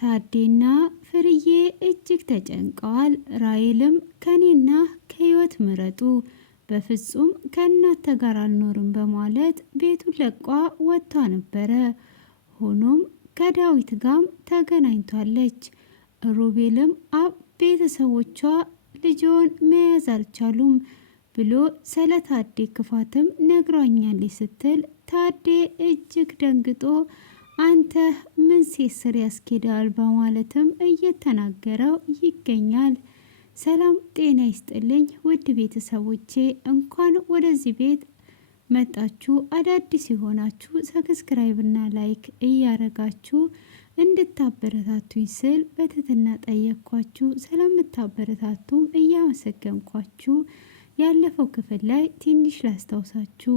ታዴና ፍርዬ እጅግ ተጨንቀዋል። ራሔልም ከኔና ከህይወት ምረጡ፣ በፍጹም ከእናንተ ጋር አልኖርም በማለት ቤቱን ለቋ ወጥታ ነበረ። ሆኖም ከዳዊት ጋም ተገናኝቷለች። ሮቤልም ቤተሰቦቿ ልጅውን መያዝ አልቻሉም ብሎ ስለ ታዴ ክፋትም ነግሯኛለች ስትል ታዴ እጅግ ደንግጦ አንተ ምን ሲስር ያስኬዳል በማለትም እየተናገረው ይገኛል። ሰላም ጤና ይስጥልኝ ውድ ቤተሰቦቼ፣ እንኳን ወደዚህ ቤት መጣችሁ። አዳዲስ የሆናችሁ ሰብስክራይብ እና ላይክ እያረጋችሁ እንድታበረታቱኝ ስል በትህትና ጠየቅኳችሁ። ስለምታበረታቱም እያመሰገንኳችሁ ያለፈው ክፍል ላይ ትንሽ ላስታውሳችሁ።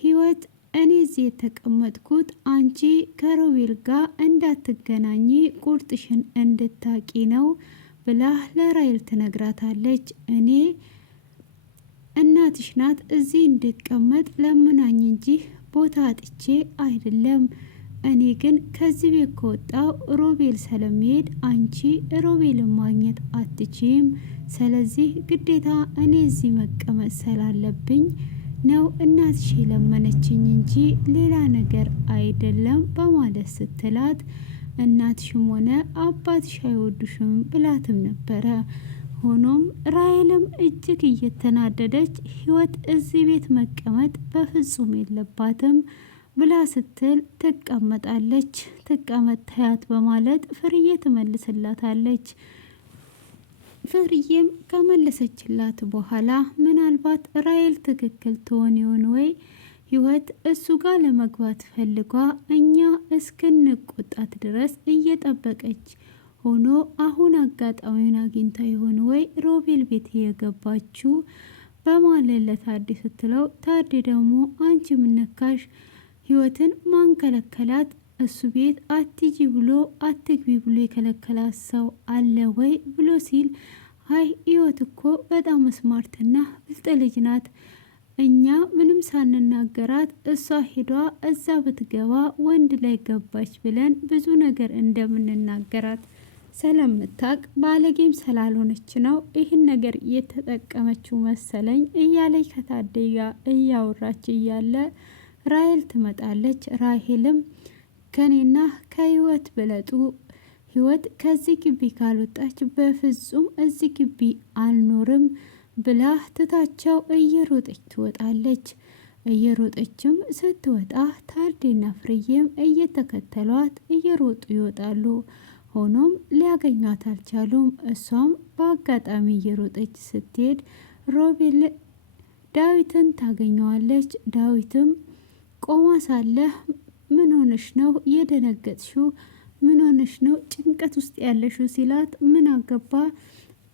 ህይወት እኔ እዚህ የተቀመጥኩት አንቺ ከሮቤል ጋር እንዳትገናኝ ቁርጥሽን እንድታቂ ነው ብላ ለራሔል ትነግራታለች። እኔ እናትሽ ናት እዚህ እንድቀመጥ ለምናኝ እንጂ ቦታ አጥቼ አይደለም። እኔ ግን ከዚህ ቤት ከወጣው ሮቤል ስለሚሄድ አንቺ ሮቤልን ማግኘት አትችም። ስለዚህ ግዴታ እኔ እዚህ መቀመጥ ስላለብኝ ነው እናትሽ የለመነችኝ እንጂ ሌላ ነገር አይደለም በማለት ስትላት፣ እናትሽም ሆነ አባትሽ አይወዱሽም ብላትም ነበረ። ሆኖም ራሔልም እጅግ እየተናደደች ህይወት እዚህ ቤት መቀመጥ በፍጹም የለባትም ብላ ስትል ትቀመጣለች። ትቀመጥ ታያት በማለት ፍርዬ ትመልስላታለች። ፍርዬም ከመለሰችላት በኋላ ምናልባት ራሔል ትክክል ትሆን ይሆን ወይ ህይወት እሱ ጋር ለመግባት ፈልጓ እኛ እስክንቆጣት ድረስ እየጠበቀች ሆኖ አሁን አጋጣሚውን አግኝታ ይሆን ወይ ሮቤል ቤት የገባችው በማለት ለታዴ ስትለው፣ ታዴ ደግሞ አንቺ ምነካሽ ህይወትን ማንከለከላት? እሱ ቤት አትጂ ብሎ አትግቢ ብሎ የከለከላት ሰው አለ ወይ ብሎ ሲል፣ አይ ህይወት እኮ በጣም ስማርትና ብልጥ ልጅ ናት። እኛ ምንም ሳንናገራት እሷ ሄዷ እዛ ብትገባ ወንድ ላይ ገባች ብለን ብዙ ነገር እንደምንናገራት ስለምታቅ ባለጌም ስላልሆነች ነው ይህን ነገር እየተጠቀመችው መሰለኝ እያለች ከታዴ ጋር እያወራች እያለ ራሔል ትመጣለች። ራሔልም ከኔና ከህይወት ብለጡ፣ ህይወት ከዚህ ግቢ ካልወጣች በፍጹም እዚህ ግቢ አልኖርም ብላ ትታቸው እየሮጠች ትወጣለች። እየሮጠችም ስትወጣ ታዴና ፍርዬም እየተከተሏት እየሮጡ ይወጣሉ። ሆኖም ሊያገኟት አልቻሉም። እሷም በአጋጣሚ እየሮጠች ስትሄድ ሮቤል ዳዊትን ታገኘዋለች። ዳዊትም ቆማ ሳለ ምን ሆነሽ ነው የደነገጥሽው? ምን ሆነሽ ነው ጭንቀት ውስጥ ያለሽው ሲላት፣ ምን አገባ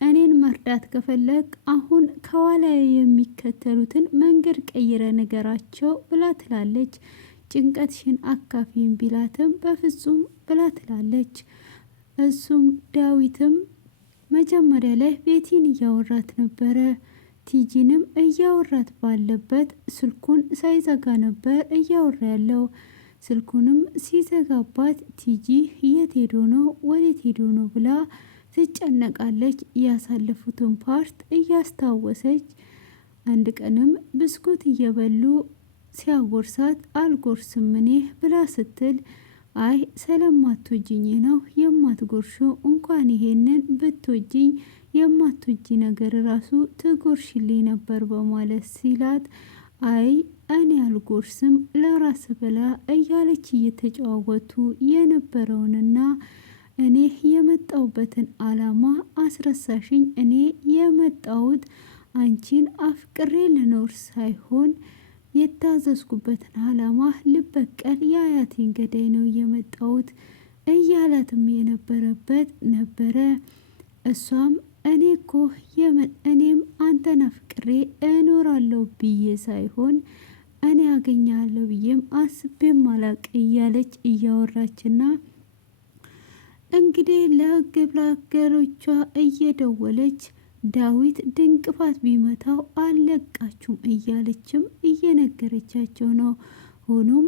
እኔን መርዳት ከፈለግ አሁን ከኋላ የሚከተሉትን መንገድ ቀይረ ነገራቸው ብላ ትላለች። ጭንቀትሽን አካፊም ቢላትም በፍጹም ብላ ትላለች። እሱም ዳዊትም መጀመሪያ ላይ ቤቲን እያወራት ነበረ። ቲጂንም እያወራት ባለበት ስልኩን ሳይዘጋ ነበር እያወራ ያለው። ስልኩንም ሲዘጋባት ቲጂ የት ሄዶ ነው ወዴት ሄዶ ነው ብላ ትጨነቃለች። ያሳለፉትን ፓርት እያስታወሰች አንድ ቀንም ብስኩት እየበሉ ሲያጎርሳት አልጎርስም እኔ ብላ ስትል፣ አይ ስለማትወጂኝ ነው የማትጎርሹ፣ እንኳን ይሄንን ብትወጂኝ የማትወጂ ነገር ራሱ ትጎርሽልኝ ነበር በማለት ሲላት፣ አይ እኔ አልጎርስም ለራስ ብላ እያለች እየተጨዋወቱ የነበረውንና እኔ የመጣውበትን አላማ አስረሳሽኝ። እኔ የመጣውት አንቺን አፍቅሬ ልኖር ሳይሆን የታዘዝኩበትን አላማ ልበቀል የአያቴን ገዳይ ነው የመጣውት እያላትም የነበረበት ነበረ። እሷም እኔ እኮ እኔም አንተን አፍቅሬ እኖራለሁ ብዬ ሳይሆን እኔ አገኛለሁ ብዬም አስቤም አላቅ እያለች እያወራችና እንግዲህ ለግብረ አገሮቿ እየደወለች ዳዊት ድንቅፋት ቢመታው አለቃችሁም እያለችም እየነገረቻቸው ነው። ሆኖም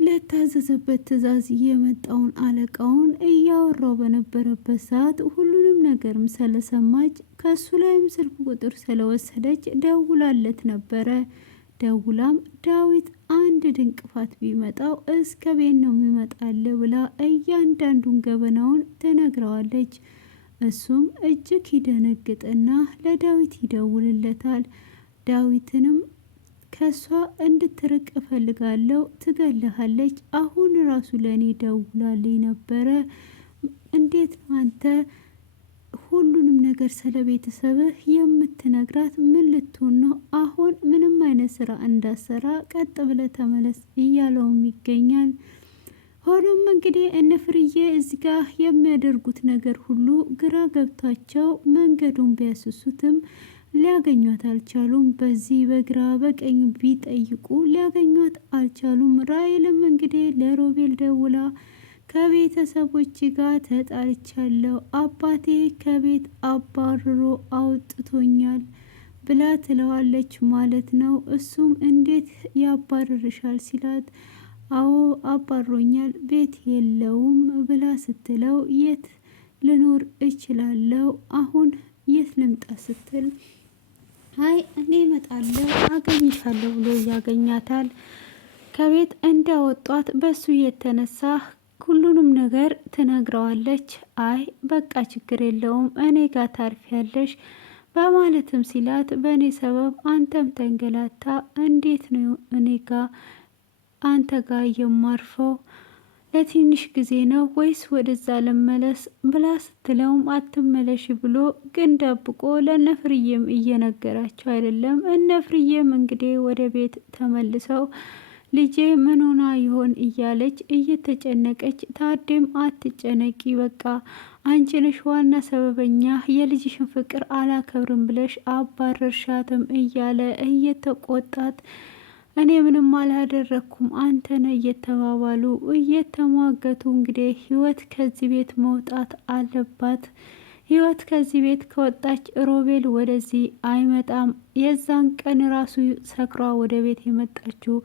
ለታዘዘበት ትዕዛዝ የመጣውን አለቃውን እያወራው በነበረበት ሰዓት ሁሉንም ነገርም ስለሰማች ከሱ ላይም ስልክ ቁጥር ስለወሰደች ደውላለት ነበረ። ደውላም ዳዊት አንድ ድንቅፋት ቢመጣው እስከ ቤት ነው የሚመጣል ብላ እያንዳንዱን ገበናውን ትነግረዋለች። እሱም እጅግ ይደነግጥና ለዳዊት ይደውልለታል። ዳዊትንም ከሷ እንድትርቅ እፈልጋለሁ፣ ትገልሃለች፣ አሁን ራሱ ለእኔ ደውላልኝ ነበረ። እንዴት ነው አንተ ሁሉንም ነገር ስለ ቤተሰብህ የምትነግራት? ምን ልትሆን ነው? አሁን ምንም አይነት ስራ እንዳሰራ ቀጥ ብለ ተመለስ እያለውም ይገኛል። ሆኖም እንግዲህ እነ ፍርዬ እዚህ ጋር የሚያደርጉት ነገር ሁሉ ግራ ገብቷቸው መንገዱን ቢያስሱትም ሊያገኟት አልቻሉም። በዚህ በግራ በቀኝ ቢጠይቁ ሊያገኟት አልቻሉም። ራሔልም እንግዲህ ለሮቤል ደውላ ከቤተሰቦች ጋር ተጣልቻለሁ፣ አባቴ ከቤት አባርሮ አውጥቶኛል ብላ ትለዋለች ማለት ነው። እሱም እንዴት ያባርርሻል ሲላት አዎ አባሮኛል፣ ቤት የለውም ብላ ስትለው የት ልኖር እችላለሁ፣ አሁን የት ልምጣ ስትል አይ እኔ እመጣለሁ አገኝሻለሁ ብሎ ያገኛታል። ከቤት እንዳወጧት በሱ የተነሳ ሁሉንም ነገር ትነግረዋለች። አይ በቃ ችግር የለውም እኔ ጋር ታርፊያለሽ በማለትም ሲላት በእኔ ሰበብ አንተም ተንገላታ፣ እንዴት ነው እኔ ጋር አንተ ጋር የማርፈው? ለትንሽ ጊዜ ነው ወይስ ወደዛ ልመለስ ብላ ስትለውም አትመለሽ ብሎ ግን ደብቆ ለነፍርዬም እየነገራቸው አይደለም። እነፍርዬም እንግዲህ ወደ ቤት ተመልሰው ልጄ ምን ሆና ይሆን እያለች እየተጨነቀች፣ ታዴም አትጨነቂ በቃ አንቺ ነሽ ዋና ሰበበኛ፣ የልጅሽን ፍቅር አላከብርም ብለሽ አባረርሻትም እያለ እየተቆጣት እኔ ምንም አላደረኩም አንተ ነህ እየተባባሉ እየተሟገቱ እንግዲህ ህይወት ከዚህ ቤት መውጣት አለባት። ህይወት ከዚህ ቤት ከወጣች ሮቤል ወደዚህ አይመጣም። የዛን ቀን ራሱ ሰክሯ ወደ ቤት የመጣችው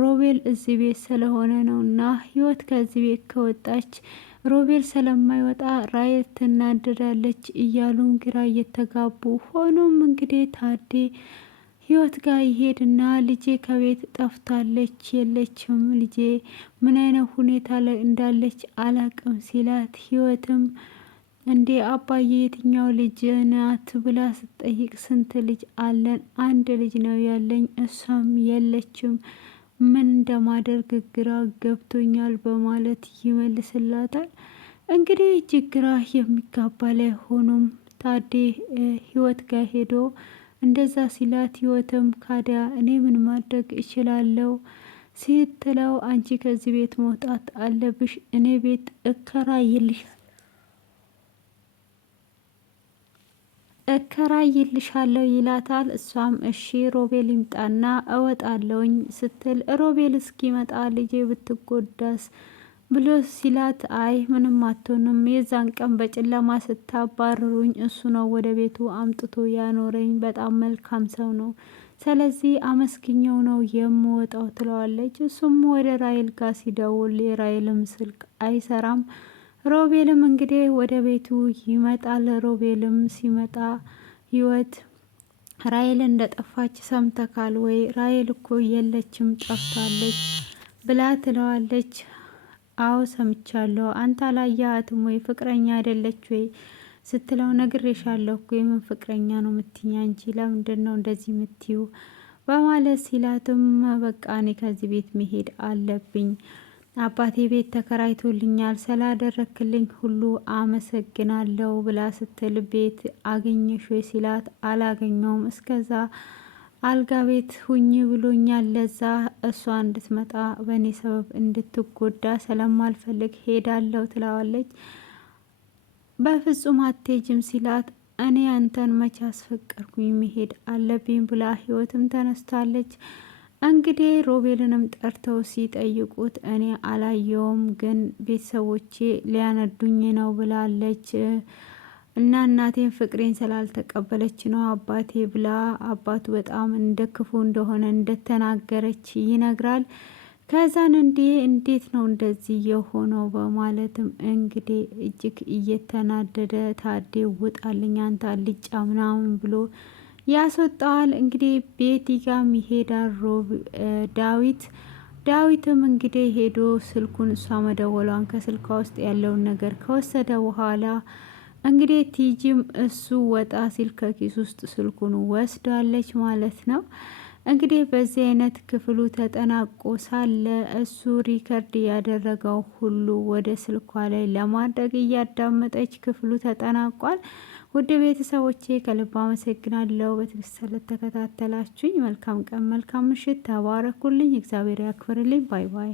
ሮቤል እዚህ ቤት ስለሆነ ነውና ህይወት ከዚህ ቤት ከወጣች ሮቤል ስለማይወጣ ራሔል ትናደዳለች እያሉን ግራ እየተጋቡ ሆኖም እንግዲህ ታዴ ህይወት ጋር ይሄድና ልጄ ከቤት ጠፍታለች፣ የለችም፣ ልጄ ምን አይነት ሁኔታ ላይ እንዳለች አላቅም ሲላት ህይወትም እንዴ አባዬ የትኛው ልጅ ናት ብላ ስትጠይቅ ስንት ልጅ አለን? አንድ ልጅ ነው ያለኝ፣ እሷም የለችም፣ ምን እንደማደርግ ግራ ገብቶኛል በማለት ይመልስላታል። እንግዲህ እጅግ ግራ የሚጋባ ላይ ሆኖም ታዴ ህይወት ጋር ሄዶ እንደዛ ሲላት ህይወትም ካዲያ እኔ ምን ማድረግ እችላለሁ ስትለው አንቺ ከዚህ ቤት መውጣት አለብሽ፣ እኔ ቤት እከራይልሻለሁ ይላታል። እሷም እሺ ሮቤል ይምጣና እወጣለሁኝ ስትል ሮቤል እስኪመጣ ልጄ ብትጎዳስ ብሎ ሲላት አይ ምንም አትሆንም፣ የዛን ቀን በጨለማ ስታባርሩኝ እሱ ነው ወደ ቤቱ አምጥቶ ያኖረኝ፣ በጣም መልካም ሰው ነው፣ ስለዚህ አመስግኘው ነው የምወጣው ትለዋለች። እሱም ወደ ራሔል ጋር ሲደውል የራሔልም ስልክ አይሰራም። ሮቤልም እንግዲህ ወደ ቤቱ ይመጣል። ሮቤልም ሲመጣ ህይወት ራሔል እንደጠፋች ሰምተካል ወይ? ራሔል እኮ የለችም ጠፍታለች ብላ ትለዋለች። አዎ ሰምቻለሁ፣ አንተ አላየሃትም ወይ? ፍቅረኛ አይደለች ወይ ስትለው ነግሬሻለሁ እኮ የምን ፍቅረኛ ነው የምትይኝ አንቺ? ለምንድን ነው እንደዚህ የምትዩ? በማለት ሲላትም በቃ እኔ ከዚህ ቤት መሄድ አለብኝ፣ አባቴ ቤት ተከራይቶልኛል፣ ስላደረክልኝ ሁሉ አመሰግናለሁ ብላ ስትል ቤት አገኘሽ ወይ ሲላት አላገኘውም፣ እስከዛ አልጋ ቤት ሁኝ ብሎኛል፣ ለዛ እሷ እንድትመጣ በእኔ ሰበብ እንድትጎዳ ስለማልፈልግ ሄዳለሁ ትለዋለች። በፍጹም አትሄጂም ሲላት እኔ አንተን መቼ አስፈቀርኩኝ መሄድ አለብኝ ብላ ህይወትም ተነስታለች። እንግዲህ ሮቤልንም ጠርተው ሲጠይቁት እኔ አላየውም ግን ቤተሰቦቼ ሊያነዱኝ ነው ብላለች እና እናቴን ፍቅሬን ስላልተቀበለች ነው አባቴ ብላ አባቱ በጣም እንደ ክፉ እንደሆነ እንደተናገረች ይነግራል። ከዛን እንዴት ነው እንደዚህ የሆነው በማለትም እንግዲህ እጅግ እየተናደደ ታዴ ውጣልኝ አንተ አልጫ ምናምን ብሎ ያስወጣዋል። እንግዲህ ቤቲ ጋም ይሄዳል ዳዊትም እንግዲህ ሄዶ ስልኩን እሷ መደወሏን ከስልኳ ውስጥ ያለውን ነገር ከወሰደ በኋላ እንግዲህ ቲጂም እሱ ወጣ ሲል ከኪስ ውስጥ ስልኩን ወስዳለች ማለት ነው። እንግዲህ በዚህ አይነት ክፍሉ ተጠናቆ ሳለ እሱ ሪከርድ ያደረገው ሁሉ ወደ ስልኳ ላይ ለማድረግ እያዳመጠች ክፍሉ ተጠናቋል። ውድ ቤተሰቦቼ ከልብ አመሰግናለሁ በትዕግስት ስለተከታተላችሁኝ። መልካም ቀን፣ መልካም ምሽት፣ ተባረኩልኝ። እግዚአብሔር ያክብርልኝ። ባይ ባይ።